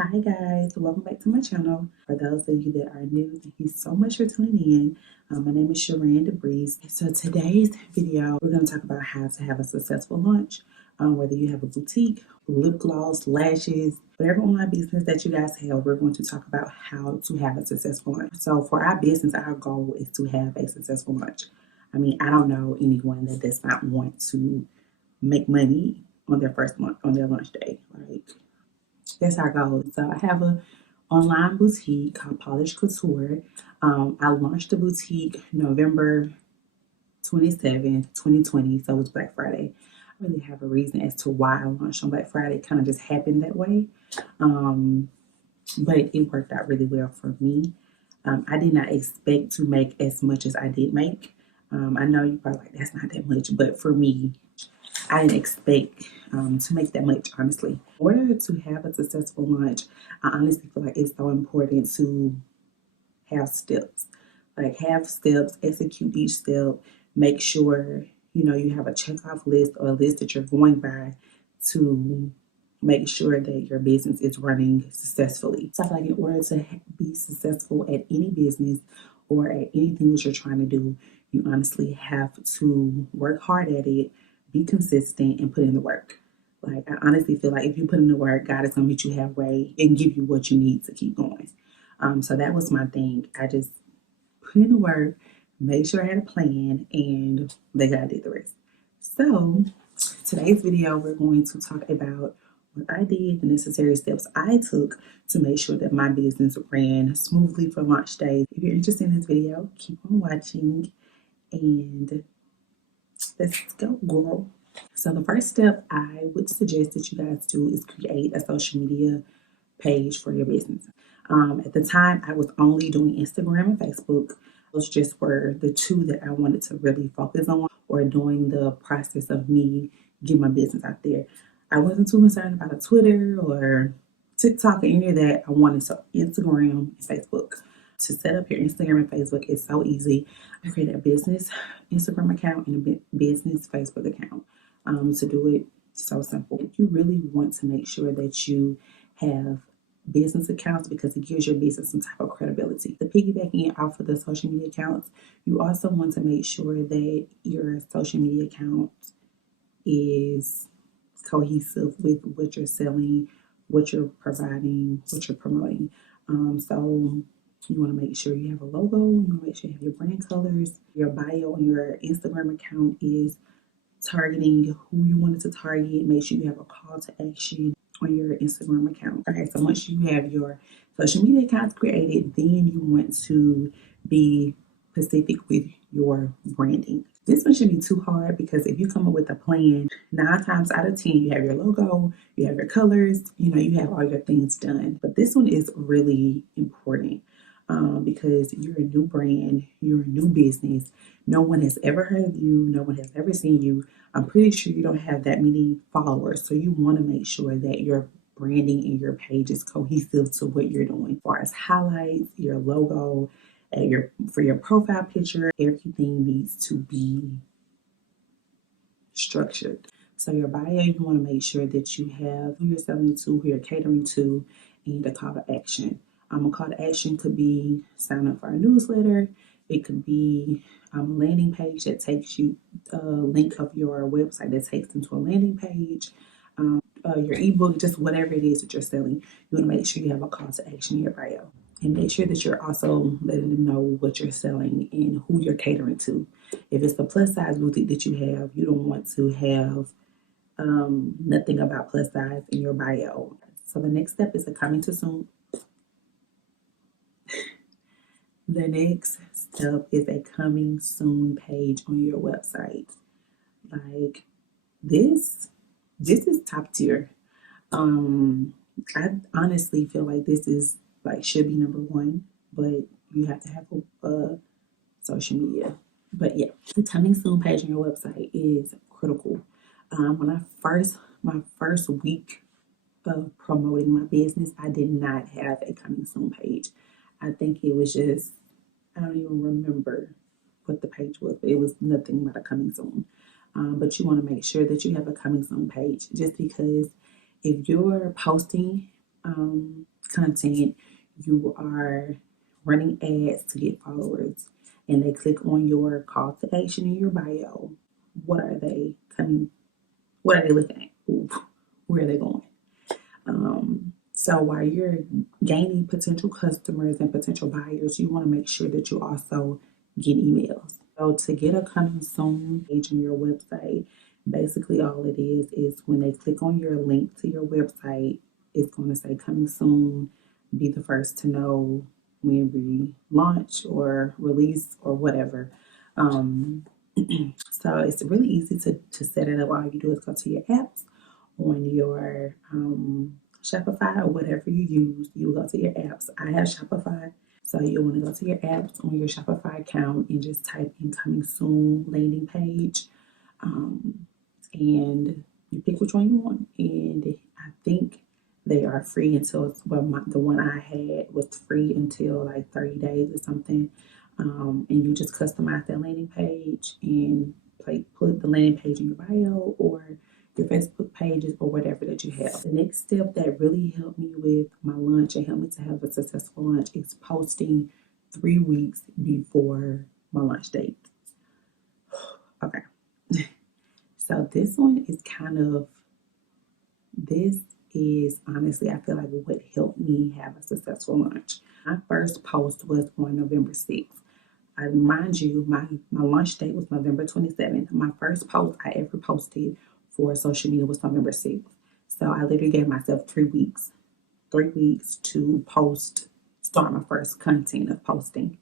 Hi guys, welcome back to my channel. For those of you that are new, thank you so much for tuning in. My name is Sharannedebrice. So today's video, we're going to talk about how to have a successful launch. Whether you have a boutique, lip gloss, lashes, whatever online business that you guys have, we're going to talk about how to have a successful launch. So for our business, our goal is to have a successful launch. I mean, I don't know anyone that does not want to make money on their first month, on their launch day. Like, that's our goal. So I have a online boutique called Polish Couture. I launched the boutique November 27th, 2020. So it was Black Friday. I really have a reason as to why I launched on Black Friday. It kind of just happened that way. But it worked out really well for me. I did not expect to make as much as I did make. I know you're probably like, that's not that much, but for me, I didn't expect to make that much, honestly. In order to have a successful launch, I honestly feel like it's so important to have steps. Like, have steps, execute each step, make sure, you have a checkoff list or a list that you're going by to make sure that your business is running successfully. So I feel like in order to be successful at any business or at anything that you're trying to do, you honestly have to work hard at it, be consistent, and put in the work. Like, I honestly feel like if you put in the work, God is going to meet you halfway and give you what you need to keep going. So that was my thing. I just put in the work, made sure I had a plan, and let God did the rest. So today's video, we're going to talk about what I did, the necessary steps I took to make sure that my business ran smoothly for launch day. If you're interested in this video, keep on watching and let's go, girl. So the first step I would suggest that you guys do is create a social media page for your business. At the time, I was only doing Instagram and Facebook. Those just were the two that I wanted to really focus on, or doing the process of me getting my business out there. I wasn't too concerned about a Twitter or TikTok or any of that. I wanted Instagram and Facebook. To set up your Instagram and Facebook is so easy. I created a business Instagram account and a business Facebook account. To do it, so simple. If you really want to make sure that you have business accounts, because it gives your business some type of credibility. The piggybacking off of the social media accounts, you also want to make sure that your social media account is cohesive with what you're selling, what you're providing, what you're promoting. So you want to make sure you have a logo, you want to make sure you have your brand colors, your bio on your Instagram account is targeting who you wanted to target. Make sure you have a call to action on your Instagram account. Okay, so once you have your social media accounts created, then you want to be specific with your branding. This one shouldn't be too hard, because if you come up with a plan, 9 times out of 10, you have your logo, you have your colors, you have all your things done. But this one is really important. Because you're a new brand, you're a new business. No one has ever heard of you. No one has ever seen you. I'm pretty sure you don't have that many followers. So you want to make sure that your branding and your page is cohesive to what you're doing. As far as highlights, your logo, for your profile picture, everything needs to be structured. So your bio, you want to make sure that you have who you're selling to, who you're catering to, and a call to action. A call to action could be sign up for our newsletter. It could be a landing page that takes you a link of your website that takes them to a landing page. Your ebook, just whatever it is that you're selling, you want to make sure you have a call to action in your bio. And make sure that you're also letting them know what you're selling and who you're catering to. If it's the plus size boutique that you have, you don't want to have nothing about plus size in your bio. So the next step is a coming to soon. The next step is a coming soon page on your website. Like, this is top tier. I honestly feel like this is should be number one, but you have to have a social media. But yeah, the coming soon page on your website is critical. When my first week of promoting my business, I did not have a coming soon page. I think it was just, I don't even remember what the page was, but it was nothing but a coming soon. But you want to make sure that you have a coming soon page, just because if you're posting content, you are running ads to get followers, and they click on your call to action in your bio, what are they coming? What are they looking at? Ooh, where are they going? So while you're gaining potential customers and potential buyers, you want to make sure that you also get emails. So to get a coming soon page on your website, basically all it is when they click on your link to your website, it's going to say coming soon, be the first to know when we launch or release or whatever. Um, so it's really easy to set it up. All you do is go to your apps on your Shopify or whatever you use. You go to your apps. I have Shopify. So you want to go to your apps on your Shopify account and just type in coming soon landing page. Um, and you pick which one you want. And I think they are free until, well, the one I had was free until like 30 days or something. And you just customize that landing page and put the landing page in your bio or your Facebook pages or whatever that you have. The next step that really helped me with my launch and helped me to have a successful launch is posting 3 weeks before my launch date. Okay. So this is honestly, I feel like what helped me have a successful launch. My first post was on November 6th. I remind you, my launch date was November 27th. My first post I ever posted for social media was November 6th. So I literally gave myself 3 weeks, 3 weeks to start my first content of posting.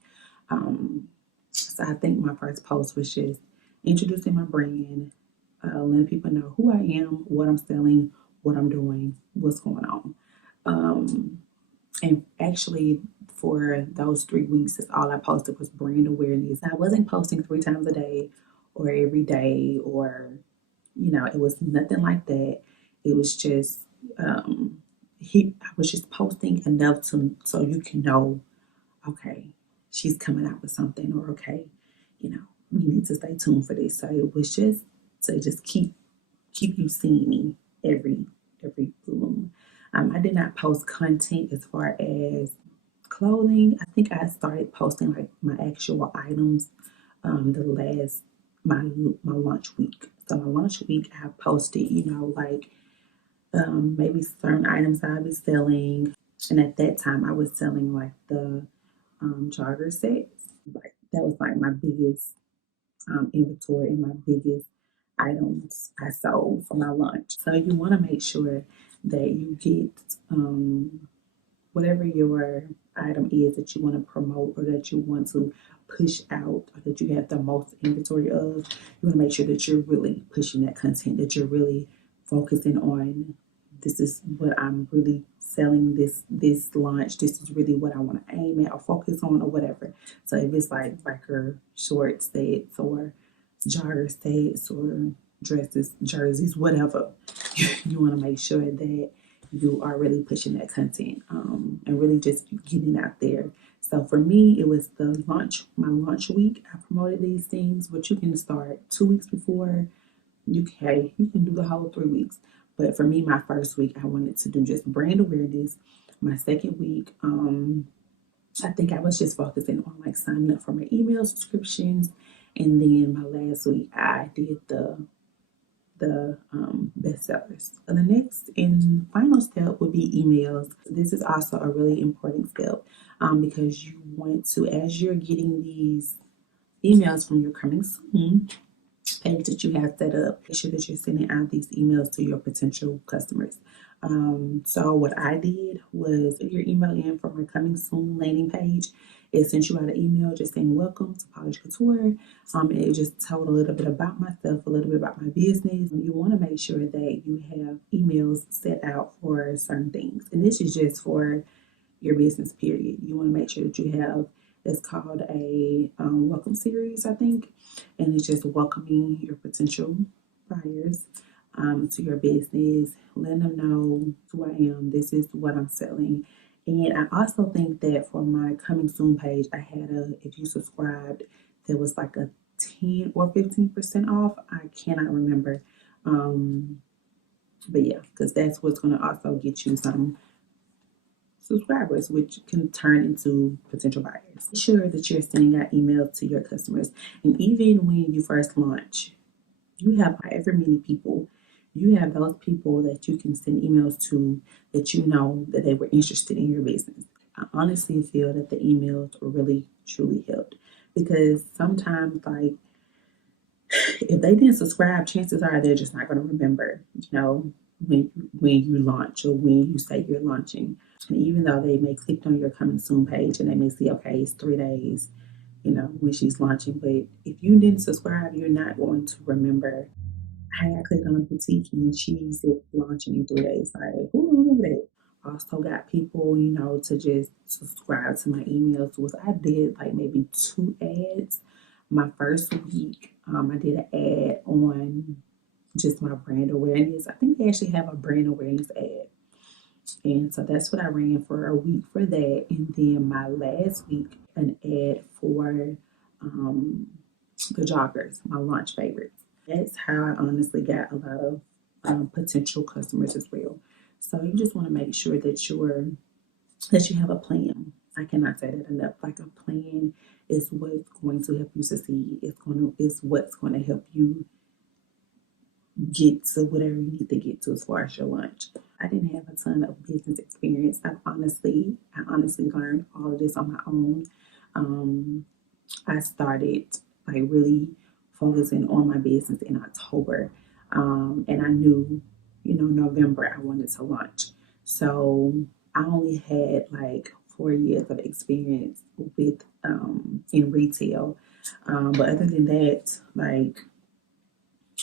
So I think my first post was just introducing my brand, letting people know who I am, what I'm selling, what I'm doing, what's going on. And actually, for those 3 weeks, that's all I posted was brand awareness. I wasn't posting 3 times a day or every day, or, it was nothing like that. It was just, I was just posting enough so you can know, okay, she's coming out with something, or okay, you need to stay tuned for this. So it was just to just keep you seeing me every blue moon. I did not post content as far as clothing. I think I started posting like my actual items the last my launch week. So my launch week I posted, like maybe certain items I'll be selling. And at that time I was selling like the jogger sets. Like that was like my biggest inventory and my biggest items I sold for my launch. So you want to make sure that you get whatever your item is that you want to promote or that you want to push out or that you have the most inventory of. You want to make sure that you're really pushing that content, that you're really focusing on, this is what I'm really selling this launch. This is really what I want to aim at or focus on or whatever. So if it's like biker short sets or jogger sets or dresses, jerseys, whatever, you want to make sure that you are really pushing that content and really just getting it out there. So for me, it was my launch week. I promoted these things, but you can start 2 weeks before. You can do the whole 3 weeks. But for me, my first week, I wanted to do just brand awareness. My second week, I think I was just focusing on like signing up for my email subscriptions. And then my last week, I did the bestsellers. And the next and final step would be emails. This is also a really important step because you want to, as you're getting these emails from your coming soon page that you have set up, make sure that you're sending out these emails to your potential customers. So what I did was put your email in for my coming soon landing page. It sent you out an email just saying welcome to Polish Couture. It just told a little bit about myself, a little bit about my business. You want to make sure that you have emails set out for certain things. And this is just for your business period. You want to make sure that you have, it's called a welcome series, I think, and it's just welcoming your potential buyers to your business, letting them know who I am, this is what I'm selling. And I also think that for my coming soon page, I had if you subscribed, there was like a 10 or 15% off. I cannot remember. But yeah, because that's what's going to also get you some subscribers, which can turn into potential buyers. Make sure that you're sending out emails to your customers. And even when you first launch, you have however many people, you have those people that you can send emails to that you know that they were interested in your business. I honestly feel that the emails really truly helped, because sometimes, like, if they didn't subscribe, chances are they're just not going to remember, when you launch or when you say you're launching. And even though they may click on your coming soon page and they may see, okay, it's 3 days, when she's launching, but if you didn't subscribe, you're not going to remember. Hey, I clicked on a boutique and she's launching in 3 days. Like, who remember that? Also got people, to just subscribe to my emails. Was I did like maybe 2 ads my first week. I did an ad on just my brand awareness. I think they actually have a brand awareness ad. And so that's what I ran for a week for that. And then my last week, an ad for the joggers, my launch favorites. That's how I honestly got a lot of potential customers as well. So you just want to make sure that you have a plan. I cannot say that enough. Like, a plan is what's going to help you succeed. It's what's going to help you get to whatever you need to get to as far as your launch. I didn't have a ton of business experience. I honestly learned all of this on my own. I started like really focusing on my business in October, and I knew, November I wanted to launch. So I only had like 4 years of experience with in retail, but other than that, like,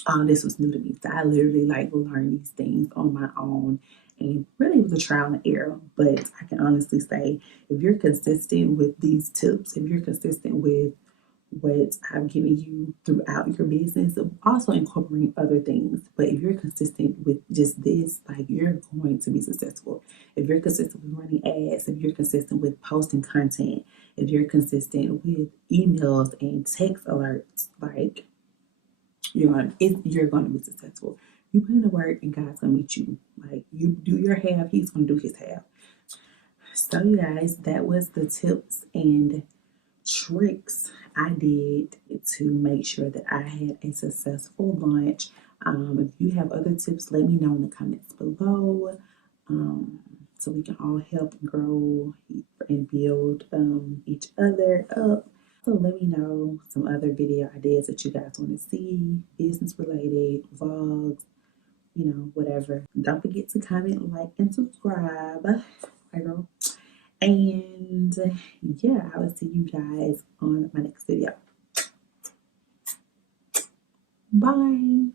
all this was new to me. So I literally like learned these things on my own. And really it was a trial and error. But I can honestly say, if you're consistent with these tips, if you're consistent with what I've given you throughout your business, also incorporating other things. But if you're consistent with just this, like, you're going to be successful. If you're consistent with running ads, if you're consistent with posting content, if you're consistent with emails and text alerts, like, you're gonna be successful. You put in the work and God's gonna meet you. Like, you do your half, He's gonna do His half. So you guys, that was the tips and tricks I did to make sure that I had a successful launch. If you have other tips, let me know in the comments below, so we can all help grow and build each other up. So let me know some other video ideas that you guys want to see, business related, vlogs, whatever. Don't forget to comment, like, and subscribe. Bye, girl. And yeah, I will see you guys on my next video. Bye.